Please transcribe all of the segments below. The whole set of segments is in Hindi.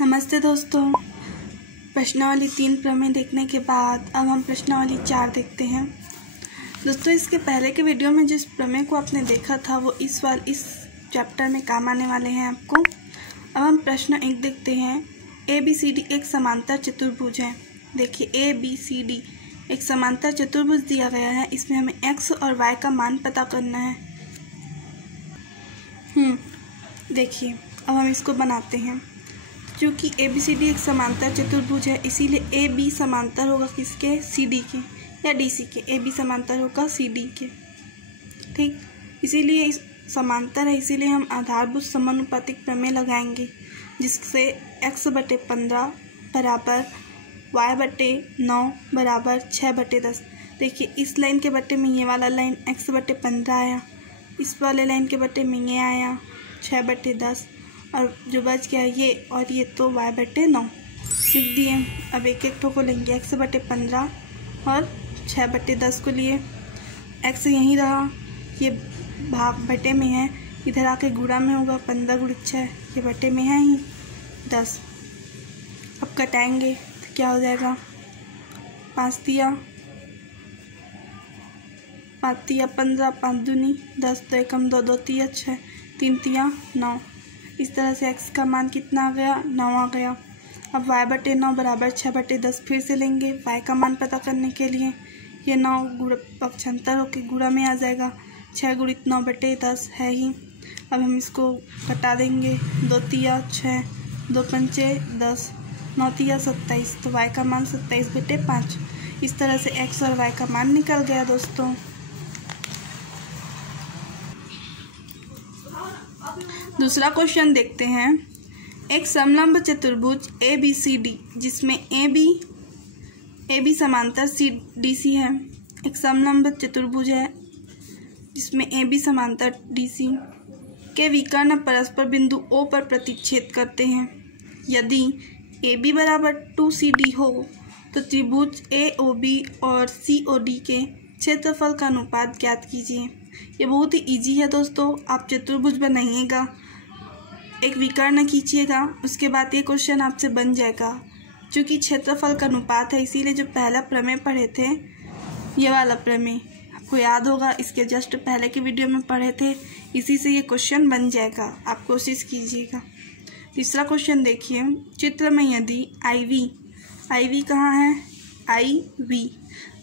नमस्ते दोस्तों। प्रश्नावली 3 प्रमेय देखने के बाद अब हम प्रश्नावली 4 देखते हैं। दोस्तों, इसके पहले के वीडियो में जिस प्रमेय को आपने देखा था वो इस चैप्टर में काम आने वाले हैं आपको। अब हम प्रश्न 1 देखते हैं। ABCD एक समांतर चतुर्भुज है। देखिए, ABCD एक समांतर चतुर्भुज दिया गया है। इसमें हमें x और y का मान पता करना है। देखिए, अब हम इसको बनाते हैं। क्योंकि ABCD एक समांतर चतुर्भुज है, इसीलिए AB समांतर होगा किसके? CD के या DC के। AB समांतर होगा CD के, ठीक। इसीलिए इस समांतर है, इसीलिए हम आधारभूत समानुपातिक प्रमेय लगाएंगे, जिससे x/15 बराबर y/9 बराबर 6/10। देखिए, इस लाइन के बट्टे में ये वाला लाइन x/15 आया, इस वाले लाइन के बट्टे में ये आया 6/10, और जो बच गया ये और ये तो y/9 लिख दिए। अब एक एक ठो को लेंगे। x/15 और 6/10 को लिए। x यहीं रहा, ये भाग बटे में है, इधर आके गुणा में होगा। 15 × 6, ये बटे में है ही 10। अब कटाएंगे तो क्या हो जाएगा? 5 तिया 15, 5 दूनी 10, 2 एकम 2, 2 तिया 6, 3 तिया 9। इस तरह से x का मान कितना आ गया? 9 आ गया। अब y/9 बराबर 6/10 फिर से लेंगे y का मान पता करने के लिए। ये 9 पक्षांतर होकर गुणा में आ जाएगा। 6 × 9/10 है ही। अब हम इसको घटा देंगे। 2 तिया 6, 2 पंचे 10, 9 तिया 27, तो y का मान 27/5। इस तरह से x और y का मान निकल गया दोस्तों। दूसरा क्वेश्चन देखते हैं। एक समलंब चतुर्भुज ABCD जिसमें AB समांतर DC है। एक समलंब चतुर्भुज है जिसमें AB समांतर DC के विकर्ण परस्पर बिंदु O पर प्रतिच्छेद करते हैं। यदि AB बराबर 2CD हो तो त्रिभुज AOB और COD के क्षेत्रफल का अनुपात ज्ञात कीजिए। ये बहुत ही इजी है दोस्तों। आप चतुर्भुज बनाइएगा, एक विकर्ण खींचिएगा, उसके बाद ये क्वेश्चन आपसे बन जाएगा। क्योंकि क्षेत्रफल का अनुपात है, इसीलिए जो पहला प्रमेय पढ़े थे, ये वाला प्रमेय आपको याद होगा, इसके जस्ट पहले के वीडियो में पढ़े थे, इसी से ये क्वेश्चन बन जाएगा। आप कोशिश कीजिएगा। तीसरा क्वेश्चन देखिए। चित्र में यदि IV कहाँ है? IV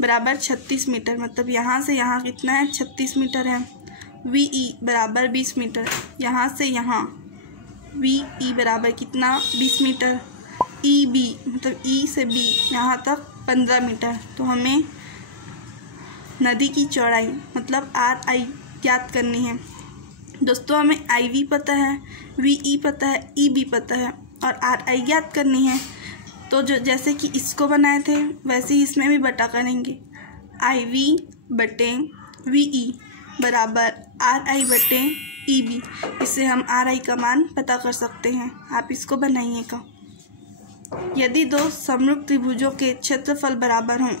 बराबर 36 मीटर, मतलब यहाँ से यहाँ कितना है? 36 मीटर है। VE बराबर 20 मीटर, यहाँ से यहाँ VE बराबर कितना? 20 मीटर। EB मतलब E से B यहाँ तक 15 मीटर। तो हमें नदी की चौड़ाई मतलब RI ज्ञात करनी है। दोस्तों, हमें IV पता है, VE पता है, EB पता है और RI ज्ञात करनी है। तो जो जैसे कि इसको बनाए थे वैसे ही इसमें भी बटा करेंगे। IV/VE बराबर RI/EB। इससे हम RI का मान पता कर सकते हैं। आप इसको बनाइएगा। यदि दो समरूप त्रिभुजों के क्षेत्रफल बराबर हों,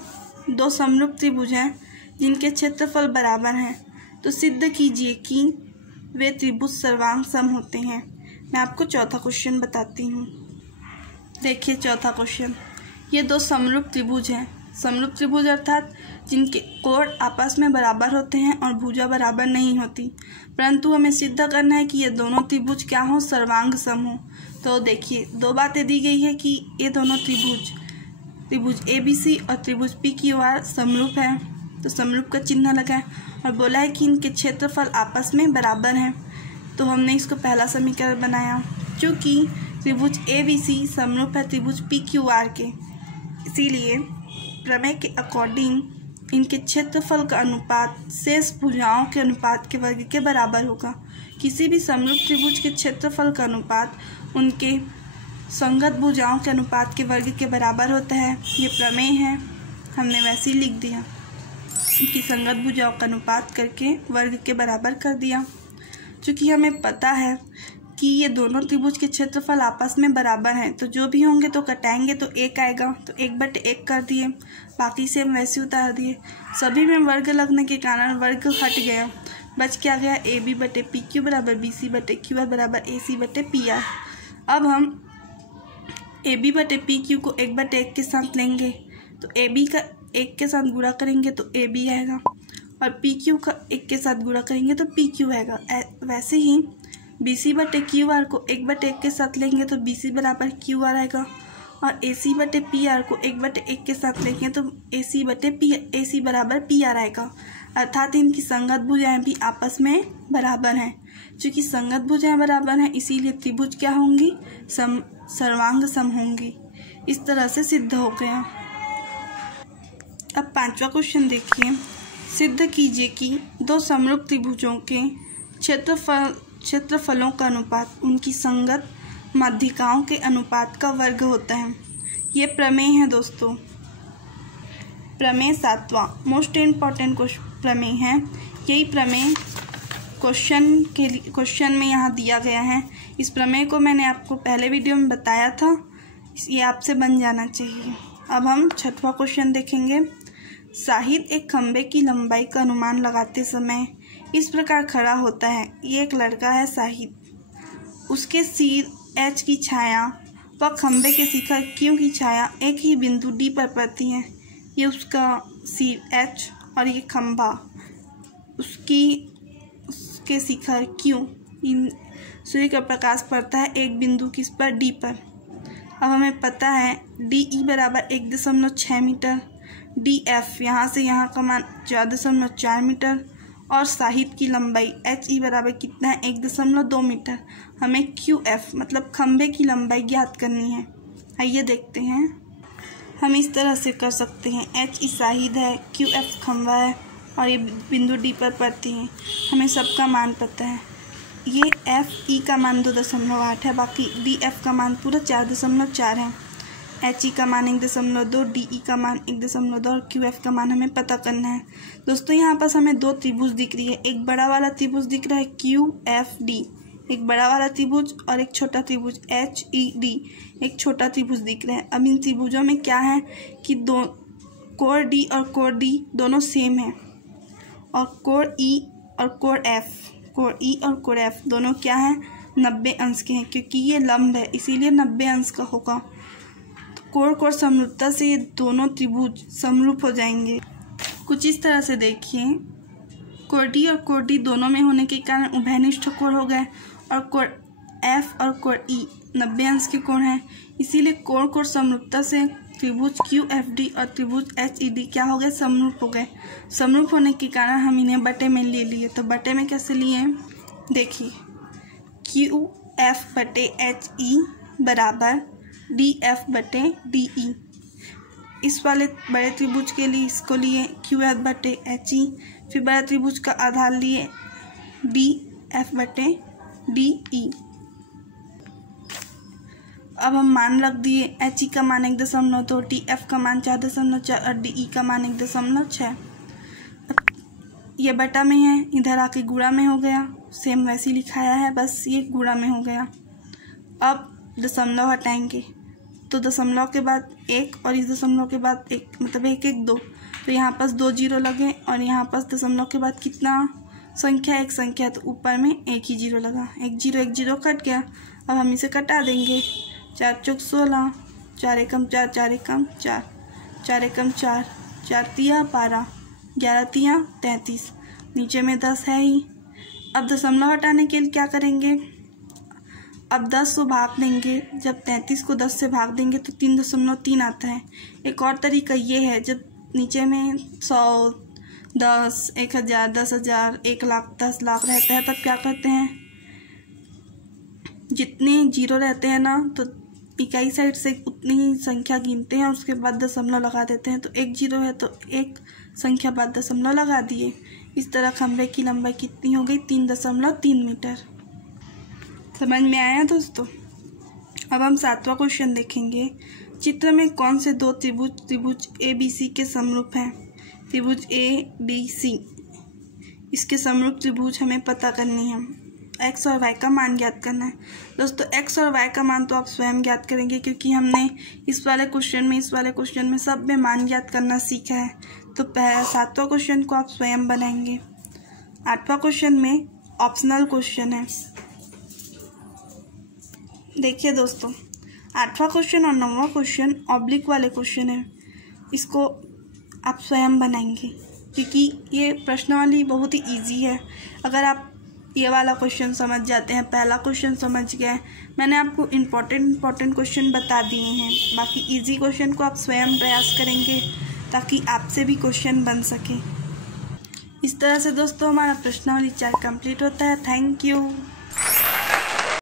दो समरूप त्रिभुज हैं जिनके क्षेत्रफल बराबर हैं, तो सिद्ध कीजिए कि वे त्रिभुज सर्वांग सम होते हैं। मैं आपको चौथा क्वेश्चन बताती हूँ। देखिए चौथा क्वेश्चन। ये दो समरूप त्रिभुज हैं। समरूप त्रिभुज अर्थात जिनके कोण आपस में बराबर होते हैं और भुजा बराबर नहीं होती, परंतु हमें सिद्ध करना है कि ये दोनों त्रिभुज क्या हो? सर्वांग सम हो। तो देखिए, दो बातें दी गई है कि ये दोनों त्रिभुज ABC और त्रिभुज PQR समरूप है, तो समरूप का चिन्ह लगाए, और बोला है कि इनके क्षेत्रफल आपस में बराबर हैं। तो हमने इसको पहला समीकरण बनाया। क्योंकि त्रिभुज ABC समरूप है त्रिभुज PQR के, इसीलिए प्रमेय के अकॉर्डिंग इनके क्षेत्रफल का अनुपात शेष भुजाओं के अनुपात के वर्ग के बराबर होगा। किसी भी समरूप त्रिभुज के क्षेत्रफल का अनुपात उनके संगत भुजाओं के अनुपात के वर्ग के बराबर होता है। ये प्रमेय है, हमने वैसे ही लिख दिया। इनकी संगत भुजाओं का अनुपात करके वर्ग के बराबर कर दिया। क्योंकि हमें पता है कि ये दोनों त्रिभुज के क्षेत्रफल आपस में बराबर हैं, तो जो भी होंगे तो कटाएंगे तो 1 आएगा, तो 1/1 कर दिए, बाकी से हम वैसे उतार दिए। सभी में वर्ग लगने के कारण वर्ग हट गया, बच क्या गया? AB/PQ बराबर BC/QR बराबर AC/PR। अब हम ए बी बटे पी क्यू को 1/1 के साथ लेंगे तो ए बी का 1 के साथ गुणा करेंगे तो ए बी आएगा, और पी क्यू का 1 के साथ गुणा करेंगे तो पी क्यू आएगा। वैसे ही बी सी बटे क्यू आर को 1/1 के साथ लेंगे तो बी सी बराबर क्यू आर आएगा, और ए सी बटे पी आर को 1/1 के साथ लेंगे तो ए सी बटे पी ए सी बराबर पी आर आएगा। अर्थात इनकी संगत भुजाएं भी आपस में बराबर हैं। चूँकि संगत भुजाएं बराबर हैं इसीलिए त्रिभुज क्या होंगी, सर्वांग सम होंगी। इस तरह से सिद्ध हो गया। अब 5वां क्वेश्चन देखिए। सिद्ध कीजिए कि दो समरूप त्रिभुजों के क्षेत्रफलों का अनुपात उनकी संगत माध्यिकाओं के अनुपात का वर्ग होता है। ये प्रमेय है दोस्तों। प्रमेय 7वां मोस्ट इम्पॉर्टेंट प्रमेय है। यही प्रमेय क्वेश्चन में यहाँ दिया गया है। इस प्रमेय को मैंने आपको पहले वीडियो में बताया था, ये आपसे बन जाना चाहिए। अब हम 6वां क्वेश्चन देखेंगे। साहिद एक खंभे की लंबाई का अनुमान लगाते समय इस प्रकार खड़ा होता है। ये एक लड़का है साहिद, उसके सिर एच की छाया व खंभे के शिखर क्यू की छाया एक ही बिंदु डी पर पड़ती है। ये उसका सिर एच और ये खंभा उसके शिखर क्यू, इन सूर्य का प्रकाश पड़ता है एक बिंदु किस पर, डी पर। अब हमें पता है डी ई बराबर 1.6 मीटर, डी एफ यहाँ से यहाँ का मान 4.4 मीटर, और साहिद की लंबाई एच ई बराबर कितना है, 1.2 मीटर। हमें क्यू एफ मतलब खंभे की लंबाई ज्ञात करनी है। आइए देखते हैं। हम इस तरह से कर सकते हैं। एच ई साहिद है, क्यू एफ खंभा है, और ये बिंदु डी पर पड़ती है। हमें सबका मान पता है। ये एफ ई का मान 2.8 है, बाकी डी एफ का मान पूरा 4.4 है। एच ई का मान 1.2, डी ई का मान 1.2 और क्यू एफ का मान हमें पता करना है। दोस्तों यहाँ पास हमें दो त्रिभुज दिख रही है। एक बड़ा वाला त्रिभुज दिख रहा है क्यू एफ डी, एक बड़ा वाला त्रिभुज, और एक छोटा त्रिभुज एच ई डी, एक छोटा त्रिभुज दिख रहा है। अब इन त्रिभुजों में क्या है कि दो कोण डी और कोण डी दोनों सेम है, और कोण ई और कोण एफ दोनों क्या है, 90 अंश के हैं। क्योंकि ये लंब है इसीलिए 90 अंश का होगा। तो कोण समरूपता से ये दोनों त्रिभुज समरूप हो जाएंगे। कुछ इस तरह से देखिए, कोण डी और कोण डी दोनों में होने के कारण उभयनिष्ठ कोण हो गए, और कोण एफ और कोण ई 90 अंश के कोण हैं। इसीलिए कोण समरूपता से त्रिभुज क्यू एफ डी और त्रिभुज एच ई डी क्या हो गए, समरूप हो गए। समरूप होने के कारण हम इन्हें बटे में ले लिए। तो बटे में कैसे लिए, देखिए क्यू एफ बटे एच ई बराबर डी एफ बटे डी ई। इस वाले बड़े त्रिभुज के लिए इसको लिए क्यू एफ बटे एच ई, फिर बड़ा त्रिभुज का आधार लिए डी एफ बटे डी ई। अब हम मान रख दिए, एच ई का मान 1.2, डी एफ का मान 4.4 और डी ई का मान 1.6। ये बटा में है, इधर आके गुणा में हो गया। सेम वैसे ही लिखाया है, बस ये गुणा में हो गया। अब दशमलव हटाएंगे तो दशमलव के बाद 1 और इस दशमलव के बाद 1 मतलब 1 1 2, तो यहाँ पास 2 जीरो लगे, और यहाँ पास दशमलव के बाद कितना संख्या, एक संख्या, तो ऊपर में एक ही जीरो लगा। एक जीरो कट गया। अब हम इसे कटा देंगे। 4 चौक 16, 4 एकम 4, 4 एकम 4, 4 एकम 4, 4 तिया 12, 11 तिया 33, नीचे में 10 है ही। अब दशमलव हटाने के लिए क्या करेंगे, अब 10 को भाग देंगे। जब 33 को 10 से भाग देंगे तो 3.3 आता है। एक और तरीका ये है, जब नीचे में 100, 10, 1000, 10,000, 1 लाख, 10 लाख रहता है तब क्या करते हैं, जितने जीरो रहते हैं ना तो इकाई साइड से उतनी ही संख्या गिनते हैं, उसके बाद दशमलव लगा देते हैं। तो 1 जीरो है तो एक संख्या बाद दशमलव लगा दिए। इस तरह खंभे की लंबाई कितनी हो गई, 3.3 मीटर। समझ में आया दोस्तों। अब हम 7वां क्वेश्चन देखेंगे। चित्र में कौन से दो त्रिभुज ए बी सी के समरूप हैं। त्रिभुज ए बी सी, इसके समरूप त्रिभुज हमें पता करनी है। एक्स और वाई का मान ज्ञात करना है। दोस्तों एक्स और वाई का मान तो आप स्वयं ज्ञात करेंगे, क्योंकि हमने इस वाले क्वेश्चन में सब में मान ज्ञात करना सीखा है। तो 7वां क्वेश्चन को आप स्वयं बनाएंगे। 8वां क्वेश्चन में ऑप्शनल क्वेश्चन है। देखिए दोस्तों, 8वां क्वेश्चन और 9वां क्वेश्चन ऑब्लिक वाले क्वेश्चन है, इसको आप स्वयं बनाएंगे क्योंकि ये प्रश्नावली बहुत ही ईजी है। अगर आप ये वाला क्वेश्चन समझ जाते हैं, पहला क्वेश्चन समझ गए, मैंने आपको इम्पोर्टेंट क्वेश्चन बता दिए हैं। बाकी इजी क्वेश्चन को आप स्वयं प्रयास करेंगे ताकि आपसे भी क्वेश्चन बन सके। इस तरह से दोस्तों हमारा प्रश्नावली 4 कंप्लीट होता है। Thank you.